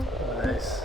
Nice.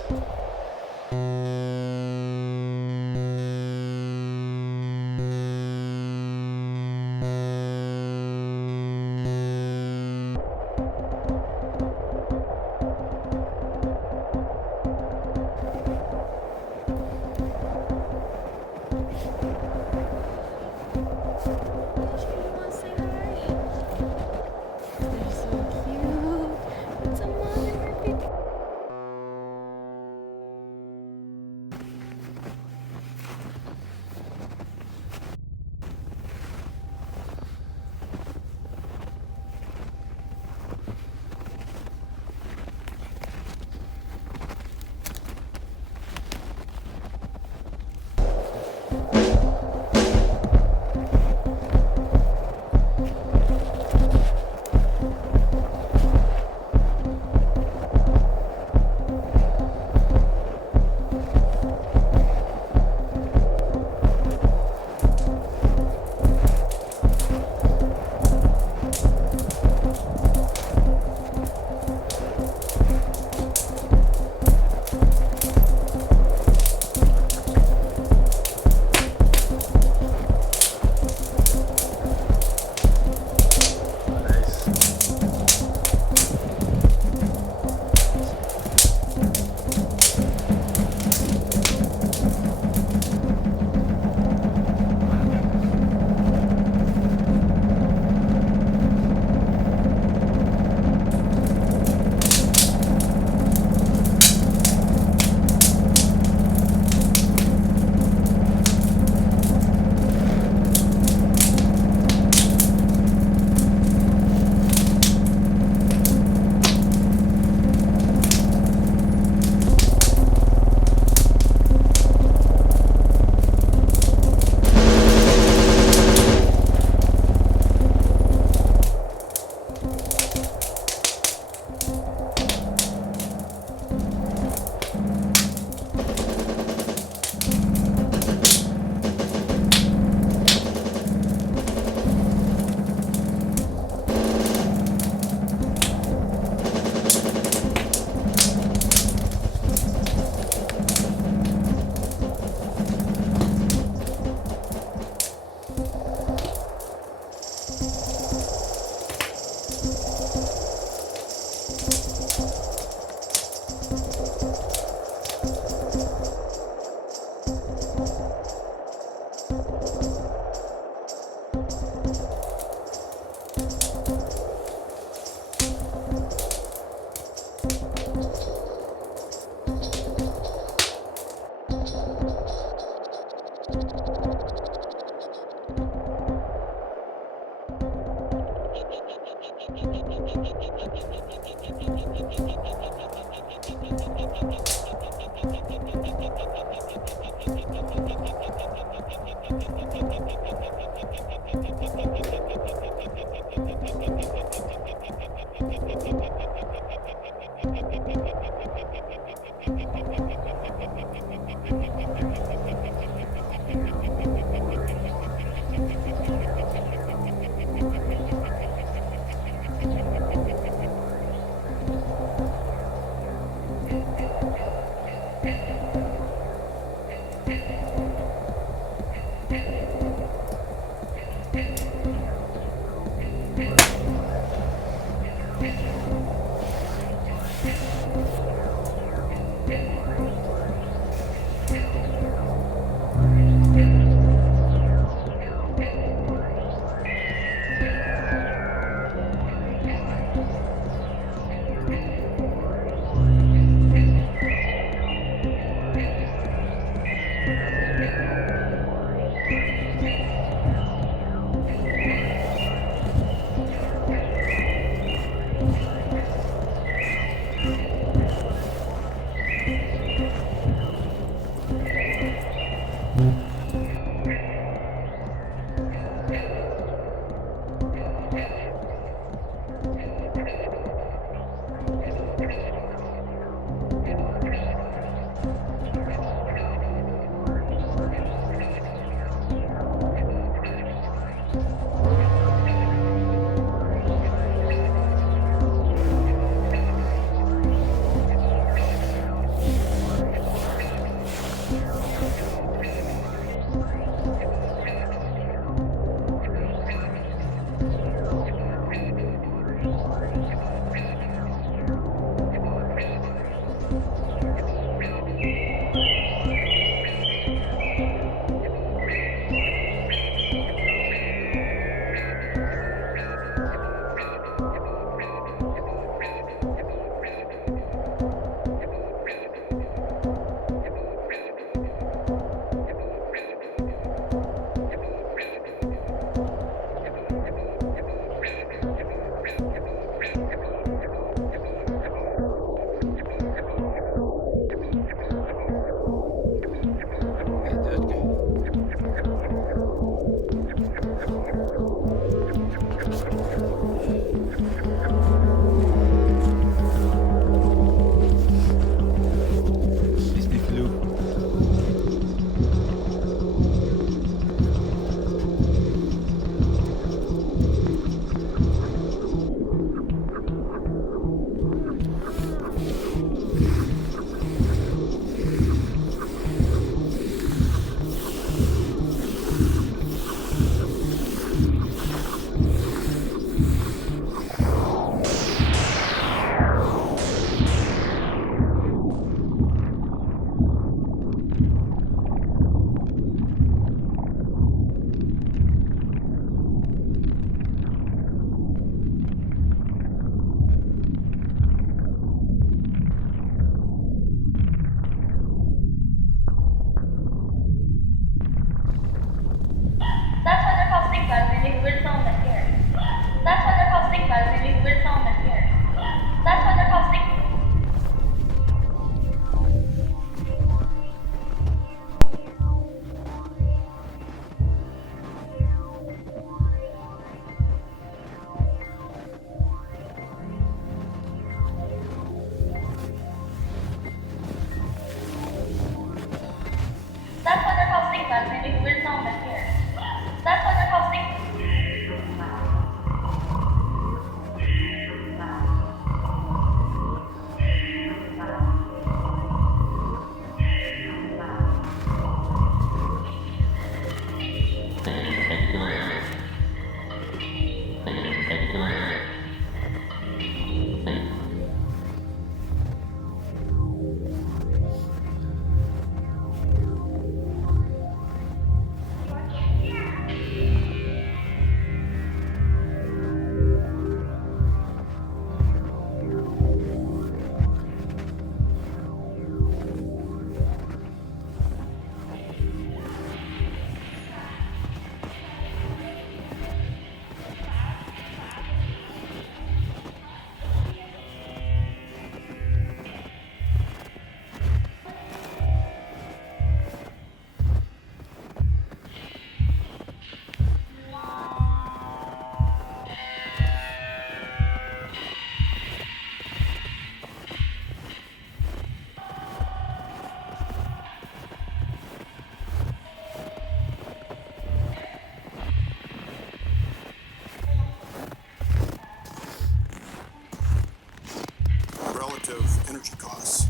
energy costs,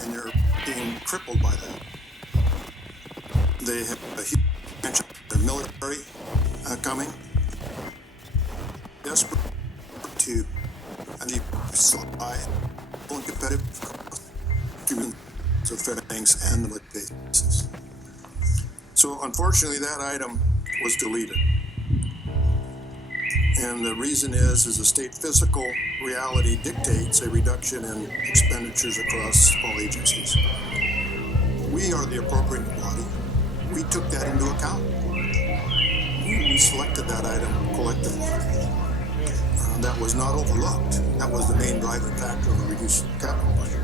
and they're being crippled by that. They have a huge attention to the military coming, desperate to supply and competitive of things and the basis. So unfortunately, that item was deleted. And the reason is the state physical reality dictates a reduction in expenditures across all agencies. We are the appropriate body. We took that into account. We selected that item collectively. That was not overlooked. That was the main driving factor of the reduced capital budget.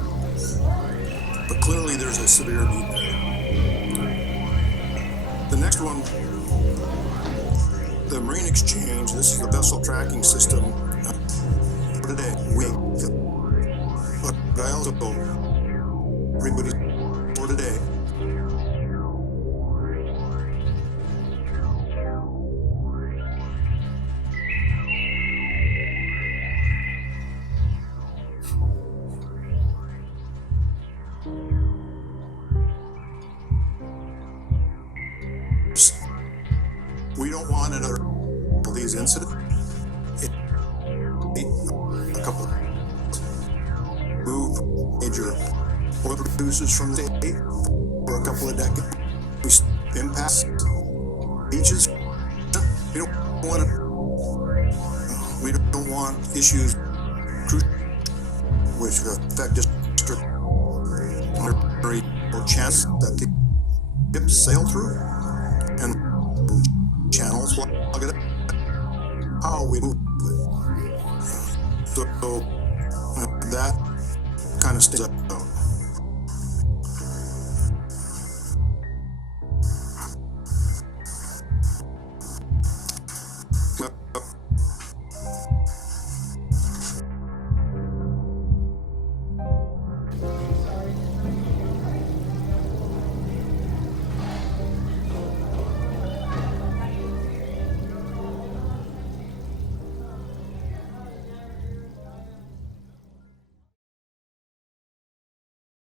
But clearly there's a severe need there. The next one, the Marine Exchange, this is the vessel tracking system for today. But I also told everybody for today. We don't want another of these incidents. A couple move major oil producers from the state for a couple of decades. We impasse beaches. We don't want to. We don't want issues which affect district or chance that the ships sail through and channels plug it up. How we move it. So that kind of stays up.